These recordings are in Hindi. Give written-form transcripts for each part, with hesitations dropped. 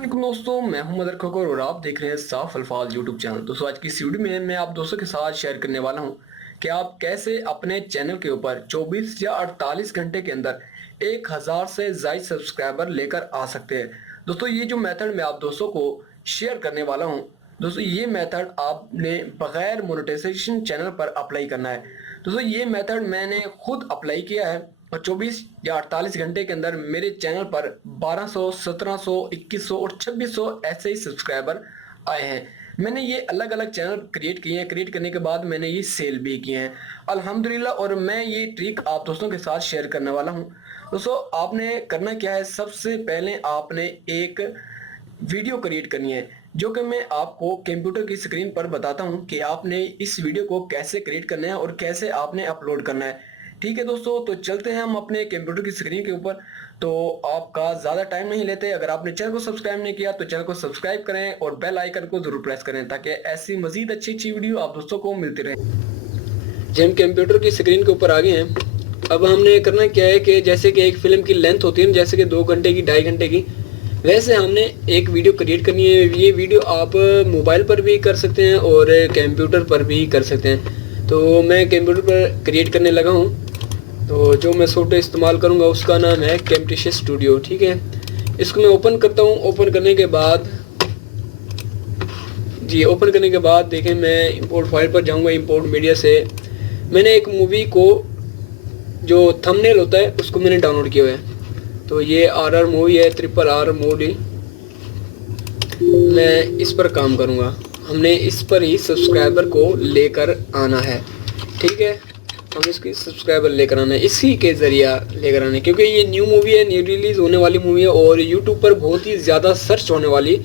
वालेकुम दोस्तों, मैं हूं मदर खकर और आप देख रहे हैं साफ अल्फाज यूट्यूब चैनल। दोस्तों आज की इस वीडियो में मैं आप दोस्तों के साथ शेयर करने वाला हूं कि आप कैसे अपने चैनल के ऊपर 24 या 48 घंटे के अंदर 1000 से ज्यादा सब्सक्राइबर लेकर आ सकते हैं। दोस्तों ये जो मेथड मैं आप दोस्तों को शेयर करने वाला हूँ, दोस्तों ये मेथड आपने बगैर मोनेटाइजेशन चैनल पर अप्लाई करना है। दोस्तों ये मेथड मैंने खुद अप्लाई किया है और 24 या 48 घंटे के अंदर मेरे चैनल पर 1200, 1700, 2100 और 2600 ऐसे ही सब्सक्राइबर आए हैं। मैंने ये अलग अलग चैनल क्रिएट किए हैं। क्रिएट करने के बाद मैंने ये सेल भी किए हैं अल्हम्दुलिल्लाह। और मैं ये ट्रिक आप दोस्तों के साथ शेयर करने वाला हूँ। दोस्तों आपने करना क्या है, सबसे पहले आपने एक वीडियो क्रिएट करनी है जो कि मैं आपको कंप्यूटर की स्क्रीन पर बताता हूं कि आपने इस वीडियो को कैसे क्रिएट करना है और कैसे आपने अपलोड करना है। ठीक है दोस्तों, तो चलते हैं हम अपने कंप्यूटर की स्क्रीन के ऊपर। तो आपका ज़्यादा टाइम नहीं लेते, अगर आपने चैनल को सब्सक्राइब नहीं किया तो चैनल को सब्सक्राइब करें और बेल आइकन को जरूर प्रेस करें ताकि ऐसी मजीद अच्छी अच्छी वीडियो आप दोस्तों को मिलती रहे। जी हम कंप्यूटर की स्क्रीन के ऊपर आ गए हैं। अब हमने करना क्या है कि जैसे कि एक फिल्म की लेंथ होती है ना, जैसे कि 2 घंटे की, 2.5 घंटे की, वैसे हमने एक वीडियो क्रिएट करनी है। ये वीडियो आप मोबाइल पर भी कर सकते हैं और कंप्यूटर पर भी कर सकते हैं। तो मैं कंप्यूटर पर क्रिएट करने लगा हूँ। तो जो मैं सॉफ्टवेयर इस्तेमाल करूँगा उसका नाम है कैमटेशियस स्टूडियो। ठीक है, इसको मैं ओपन करता हूँ। ओपन करने के बाद ओपन करने के बाद देखें, मैं इंपोर्ट फाइल पर जाऊँगा। इंपोर्ट मीडिया से मैंने एक मूवी को जो थंबनेल होता है उसको मैंने डाउनलोड किया हुआ है। तो ये RR मूवी है, RRR मूवी। मैं इस पर काम करूँगा। हमने इस पर ही सब्सक्राइबर को लेकर आना है। ठीक है, हम इसकी सब्सक्राइबर लेकर आना है, इसी के ज़रिया लेकर आना है, क्योंकि ये न्यू मूवी है, न्यू रिलीज़ होने वाली मूवी है और यूट्यूब पर बहुत ही ज़्यादा सर्च होने वाली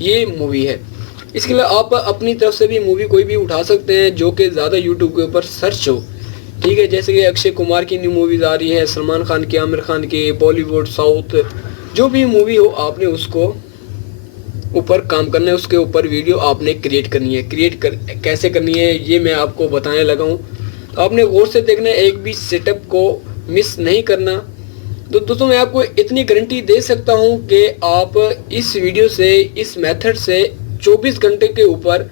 ये मूवी है। इसके लिए आप अपनी तरफ से भी मूवी कोई भी उठा सकते हैं जो कि ज़्यादा यूट्यूब के ऊपर सर्च हो। ठीक है, जैसे कि अक्षय कुमार की न्यू मूवीज़ आ रही है, सलमान खान की, आमिर खान की, बॉलीवुड, साउथ, जो भी मूवी हो आपने उसको ऊपर काम करना है, उसके ऊपर वीडियो आपने क्रिएट करनी है। कैसे करनी है ये मैं आपको बताने लगा हूँ। तो आपने गौर से देखना है, एक भी सेटअप को मिस नहीं करना। तो दोस्तों मैं आपको इतनी गारंटी दे सकता हूँ कि आप इस वीडियो से, इस मेथड से 24 घंटे के ऊपर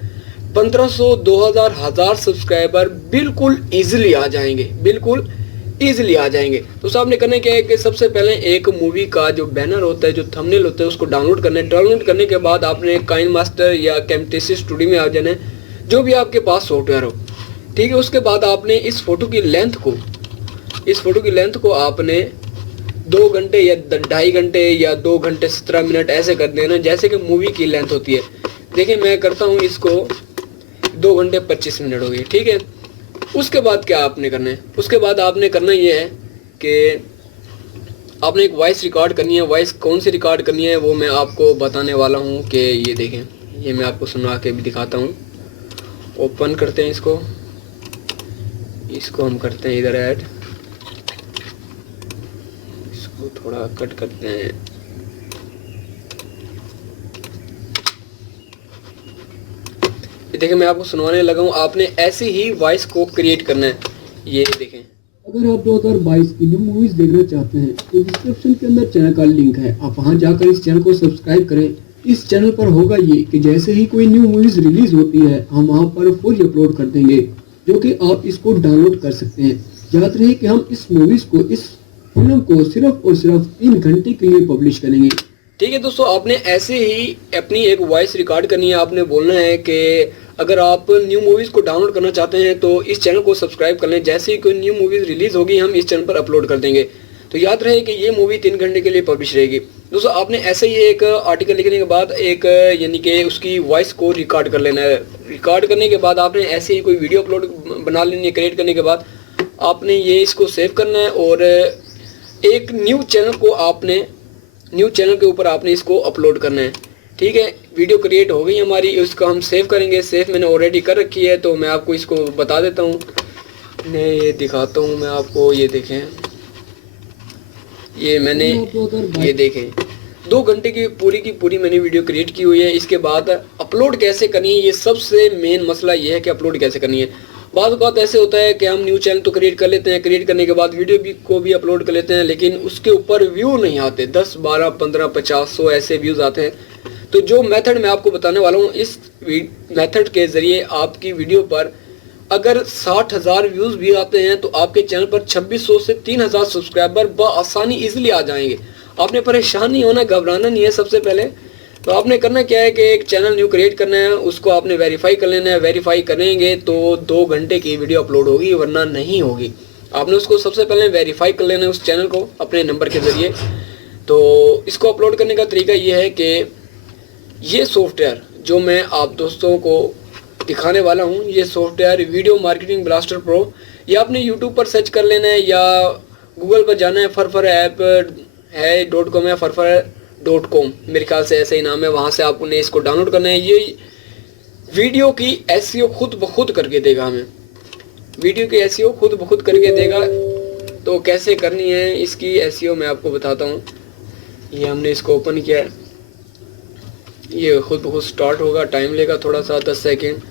1500, 2000, 1000 सब्सक्राइबर बिल्कुल ईजिली आ जाएंगे, बिल्कुल ईजिली आ जाएंगे। तो आपने करना क्या है कि सबसे पहले एक मूवी का जो बैनर होता है, जो थंबनेल होता है, उसको डाउनलोड करना है। डाउनलोड करने के बाद आपने काइनमास्टर या कैमटेशियस स्टूडियो में आ जाना है, जो भी आपके पास सॉफ्टवेयर हो। ठीक है, उसके बाद आपने इस फोटो की लेंथ को आपने 2 घंटे या 2.5 घंटे या 2 घंटे 17 मिनट ऐसे कर देना, जैसे कि मूवी की लेंथ होती है। देखिए मैं करता हूँ इसको 2 घंटे 25 मिनट हो गई। ठीक है, उसके बाद क्या आपने करना है, उसके बाद आपने करना ये है कि आपने एक वॉइस रिकॉर्ड करनी है। वॉइस कौन सी रिकॉर्ड करनी है वो मैं आपको बताने वाला हूँ कि ये देखें, ये मैं आपको सुना के भी दिखाता हूँ। ओपन करते हैं इसको हम करते हैं इधर ऐड, इसको थोड़ा कट करते हैं। देखिए मैं आपको सुनवाने लगा हूँ, आपने ऐसे ही वॉइस को क्रिएट करना है। ये देखें, अगर आप 2022 की न्यू मूवीज देखना चाहते हैं तो डिस्क्रिप्शन के अंदर चैनल का लिंक है, आप वहां जाकर इस चैनल को सब्सक्राइब करें। इस चैनल पर होगा ये कि जैसे ही कोई न्यू मूवीज रिलीज होती है हम वहां पर फुल अपलोड कर देंगे, जो कि आप इसको डाउनलोड कर सकते हैं। याद रहे कि हम इस मूवीज को, इस फिल्म को सिर्फ और सिर्फ 3 घंटे के लिए पब्लिश करेंगे। ठीक है दोस्तों, आपने ऐसे ही अपनी एक वॉइस रिकॉर्ड करनी है। आपने बोलना है कि अगर आप न्यू मूवीज़ को डाउनलोड करना चाहते हैं तो इस चैनल को सब्सक्राइब कर लें, जैसे ही कोई न्यू मूवीज़ रिलीज़ होगी हम इस चैनल पर अपलोड कर देंगे। तो याद रहे कि ये मूवी 3 घंटे के लिए पब्लिश रहेगी। दोस्तों आपने ऐसे ही एक आर्टिकल लिखने के बाद एक यानी कि उसकी वॉइस को रिकॉर्ड कर लेना है। रिकॉर्ड करने के बाद आपने ऐसे ही कोई वीडियो अपलोड बना लेनी है। क्रिएट करने के बाद आपने ये इसको सेव करना है और एक न्यू चैनल के ऊपर आपने इसको अपलोड करना है। ठीक है, वीडियो क्रिएट हो गई हमारी, इसको हम सेव करेंगे। सेव मैंने ऑलरेडी कर रखी है, तो मैं आपको इसको बता देता हूँ, मैं ये दिखाता हूँ मैं आपको। ये देखें, ये मैंने, ये देखें 2 घंटे की पूरी मैंने वीडियो क्रिएट की हुई है। इसके बाद अपलोड कैसे करनी है, ये सबसे मेन मसला ये है कि अपलोड कैसे करनी है। बात ऐसे होता है कि हम न्यू चैनल तो क्रिएट कर लेते हैं, क्रिएट करने के बाद वीडियो को भी अपलोड कर लेते हैं, लेकिन उसके ऊपर व्यू नहीं आते। 10, 12, 15, 50, 100 ऐसे व्यूज़ आते हैं। तो जो मेथड मैं आपको बताने वाला हूँ, इस मेथड के ज़रिए आपकी वीडियो पर अगर 60,000 व्यूज़ भी आते हैं तो आपके चैनल पर 2600 से 3000 सब्सक्राइबर बआसानी ईजिली आ जाएंगे। आपने परेशान नहीं होना, घबराना नहीं है। सबसे पहले तो आपने करना क्या है कि एक चैनल न्यू क्रिएट करना है, उसको आपने वेरीफाई कर लेना है। वेरीफाई करेंगे तो 2 घंटे की वीडियो अपलोड होगी, वरना नहीं होगी। आपने उसको सबसे पहले वेरीफाई कर लेना है उस चैनल को अपने नंबर के ज़रिए। तो इसको अपलोड करने का तरीका ये है कि ये सॉफ्टवेयर जो मैं आप दोस्तों को दिखाने वाला हूँ, ये software video marketing blaster pro, ये आपने यूट्यूब पर सर्च कर लेना है या गूगल पर जाना है। फरफर ऐप है .com या फरफर.com, मेरे ख्याल से ऐसे ही नाम है। वहाँ से आपने इसको डाउनलोड करना है। ये वीडियो की एसईओ खुद ब खुद करके देगा हमें, वीडियो की एसईओ खुद ब खुद करके देगा। तो कैसे करनी है इसकी एसईओ मैं आपको बताता हूँ। ये हमने इसको ओपन किया है, ये खुद ब खुद स्टार्ट होगा, टाइम लेगा थोड़ा सा 10 सेकेंड।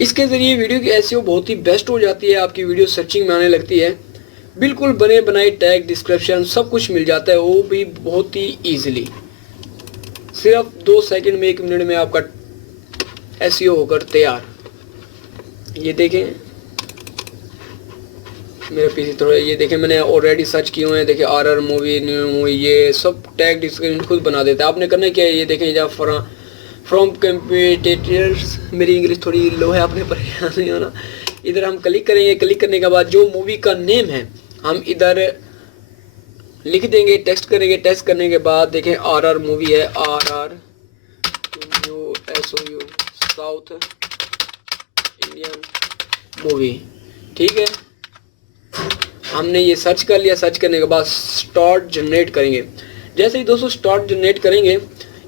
इसके ज़रिए वीडियो की एसईओ बहुत ही बेस्ट हो जाती है, आपकी वीडियो सर्चिंग में आने लगती है। बिल्कुल बने बनाए टैग, डिस्क्रिप्शन सब कुछ मिल जाता है, वो भी बहुत ही ईजिली। सिर्फ 2 सेकंड में, 1 मिनट में आपका एसईओ होकर तैयार। ये देखें मेरा पीसी थोड़ा, ये देखें मैंने ऑलरेडी सर्च किए हुए हैं। देखिए आरआर मूवी, न्यू मूवी, ये सब टैग डिस्क्रिप्शन खुद बना देता है। आपने करना क्या है, ये देखें जहाँ फ्रॉम कंपटीटर्स, मेरी इंग्लिश थोड़ी लो है, आपने परेशान नहीं होना। इधर हम क्लिक करेंगे, क्लिक करने के बाद जो मूवी का नेम है हम इधर लिख देंगे, टेक्स्ट करेंगे। टेक्स्ट करने के बाद देखें आरआर मूवी है, RR SOU south Indian movie, ठीक है। हमने ये सर्च कर लिया। सर्च करने के बाद स्टार्ट जनरेट करेंगे। जैसे ही दोस्तों स्टार्ट जनरेट करेंगे,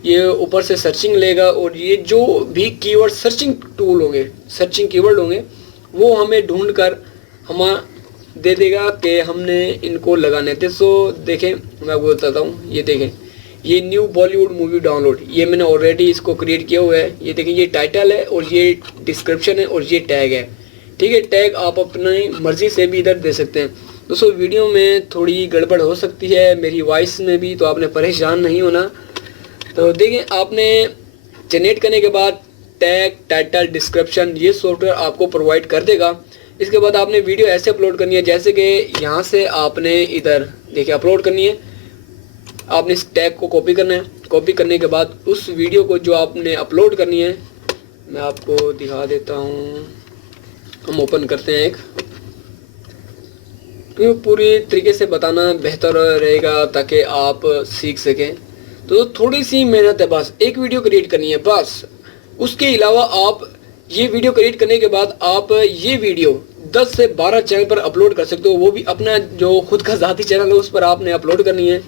ये ऊपर से सर्चिंग लेगा और ये जो भी कीवर्ड सर्चिंग टूल होंगे, सर्चिंग कीवर्ड होंगे, वो हमें ढूंढ कर हमें दे देगा कि हमने इनको लगाने थे। सो देखें मैं आपको बताता हूँ, ये देखें ये न्यू बॉलीवुड मूवी डाउनलोड, ये मैंने ऑलरेडी इसको क्रिएट किया हुआ है। ये देखें ये टाइटल है और ये डिस्क्रिप्शन है और ये टैग है, ठीक है। टैग आप अपनी मर्ज़ी से भी इधर दे सकते हैं। दोस्तों वीडियो में थोड़ी गड़बड़ हो सकती है, मेरी वॉइस में भी, तो आपने परेशान नहीं होना। तो देखें आपने जनरेट करने के बाद टैग, टाइटल, डिस्क्रिप्शन ये सॉफ्टवेयर आपको प्रोवाइड कर देगा। इसके बाद आपने वीडियो ऐसे अपलोड करनी है जैसे कि यहाँ से आपने इधर देखिए अपलोड करनी है। आपने इस टैग को कॉपी करना है। कॉपी करने के बाद उस वीडियो को जो आपने अपलोड करनी है, मैं आपको दिखा देता हूँ। हम ओपन करते हैं एक, तो पूरी तरीके से बताना बेहतर रहेगा ताकि आप सीख सकें। तो थोड़ी सी मेहनत है, बस एक वीडियो क्रिएट करनी है बस। उसके अलावा आप ये वीडियो क्रिएट करने के बाद आप ये वीडियो 10 से 12 चैनल पर अपलोड कर सकते हो, वो भी अपना जो खुद का ज़ाती चैनल है उस पर आपने अपलोड करनी है।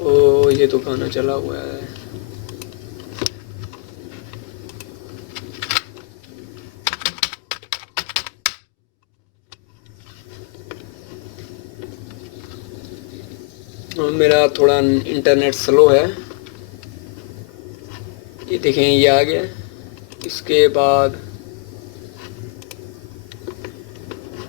ओ ये तो गाना चला हुआ है। मेरा थोड़ा इंटरनेट स्लो है। ये देखें ये आ गया। इसके बाद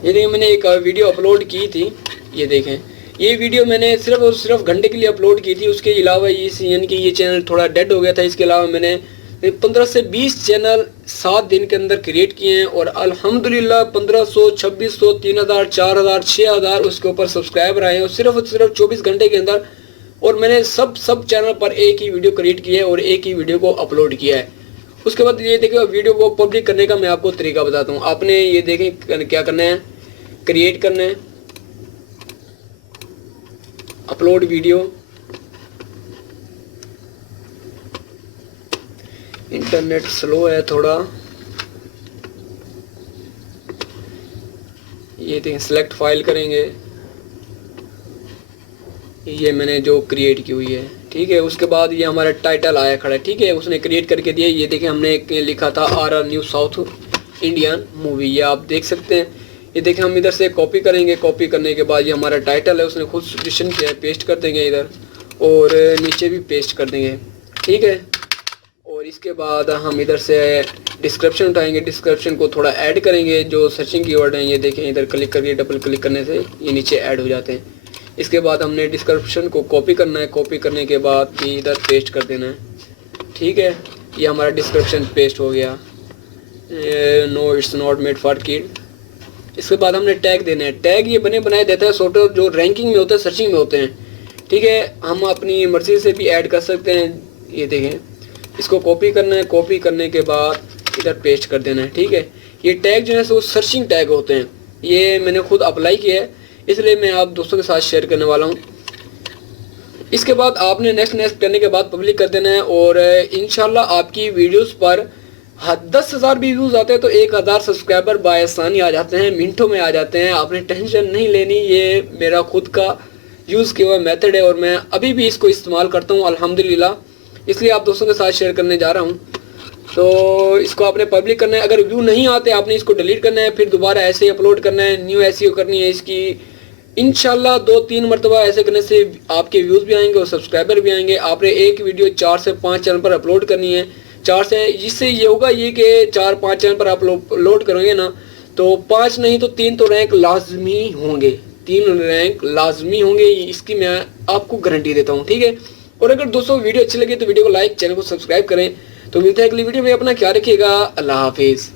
ये देखें मैंने एक वीडियो अपलोड की थी। ये देखें ये वीडियो मैंने सिर्फ और सिर्फ घंटे के लिए अपलोड की थी। उसके अलावा यानी कि ये चैनल थोड़ा डेड हो गया था। इसके अलावा मैंने 15 से 20 चैनल 7 दिन के अंदर क्रिएट किए हैं और अल्हम्दुलिल्लाह 1500, 2600, 3000, 4000, 6000 उसके ऊपर सब्सक्राइबर आए हैं और सिर्फ 24 घंटे के अंदर। और मैंने सब चैनल पर एक ही वीडियो क्रिएट किया है और एक ही वीडियो को अपलोड किया है। उसके बाद ये देखिए वीडियो को पब्लिक करने का मैं आपको तरीका बताता हूँ। आपने ये देखें क्या करना है, क्रिएट करना है, अपलोड वीडियो। इंटरनेट स्लो है थोड़ा। ये देखें सिलेक्ट फाइल करेंगे, ये मैंने जो क्रिएट की हुई है, ठीक है। उसके बाद ये हमारा टाइटल आया खड़ा है, ठीक है, उसने क्रिएट करके दिया। ये देखें हमने एक लिखा था RR new south Indian movie, ये आप देख सकते हैं। ये देखें हम इधर से कॉपी करेंगे। कॉपी करने के बाद ये हमारा टाइटल है, उसने खुद सजेशन किया है, पेस्ट कर देंगे इधर और नीचे भी पेस्ट कर देंगे, ठीक है। और इसके बाद हम इधर से डिस्क्रिप्शन उठाएंगे, डिस्क्रिप्शन को थोड़ा ऐड करेंगे। जो सर्चिंग कीवर्ड हैं ये देखें, इधर क्लिक करके डबल क्लिक करने से ये नीचे ऐड हो जाते हैं। इसके बाद हमने डिस्क्रिप्शन को कॉपी करना है, कॉपी करने के बाद इधर पेस्ट कर देना है। ठीक है, ये हमारा डिस्क्रिप्शन पेस्ट हो गया। No it's not made for kid. इसके बाद हमने टैग देना है। टैग ये बने बनाए देता है सॉफ्टवेयर जो रैंकिंग में होते हैं, सर्चिंग में होते हैं। ठीक है, हम अपनी मर्जी से भी ऐड कर सकते हैं। ये देखें, इसको कॉपी करना है, कॉपी करने के बाद इधर पेस्ट कर देना है। ठीक है, ये टैग जो है वो सर्चिंग टैग होते हैं। ये मैंने खुद अप्लाई किया है, इसलिए मैं आप दोस्तों के साथ शेयर करने वाला हूँ। इसके बाद आपने नेक्स्ट करने के बाद पब्लिक कर देना है और इंशाल्लाह आपकी वीडियोस पर 10,000 भी व्यूज़ आते हैं तो 1,000 सब्सक्राइबर बाआसानी आ जाते हैं, मिनटों में आ जाते हैं। आपने टेंशन नहीं लेनी, ये मेरा खुद का यूज़ किया हुआ मेथड है और मैं अभी भी इसको इस्तेमाल करता हूँ अल्हम्दुलिल्लाह, इसलिए आप दोस्तों के साथ शेयर करने जा रहा हूँ। तो इसको आपने पब्लिक करना है। अगर व्यू नहीं आते आपने इसको डिलीट करना है, फिर दोबारा ऐसे ही अपलोड करना है, न्यू एसईओ करनी है इसकी। इंशाल्लाह 2-3 मरतबा ऐसे करने से आपके व्यूज़ भी आएंगे और सब्सक्राइबर भी आएंगे। आपने एक वीडियो 4 से 5 चैनल पर अपलोड करनी है। 4 से, इससे ये होगा ये कि 4-5 चैनल पर आप अपलोड करोगे ना तो 5 नहीं तो 3 तो रैंक लाजमी होंगे, 3 रैंक लाजमी होंगे, इसकी मैं आपको गारंटी देता हूँ। ठीक है, और अगर दोस्तों वीडियो अच्छी लगे तो वीडियो को लाइक, चैनल को सब्सक्राइब करें। तो मिलते हैं अगली वीडियो में, अपना ख्याल रखिएगा। अल्लाह हाफिज़।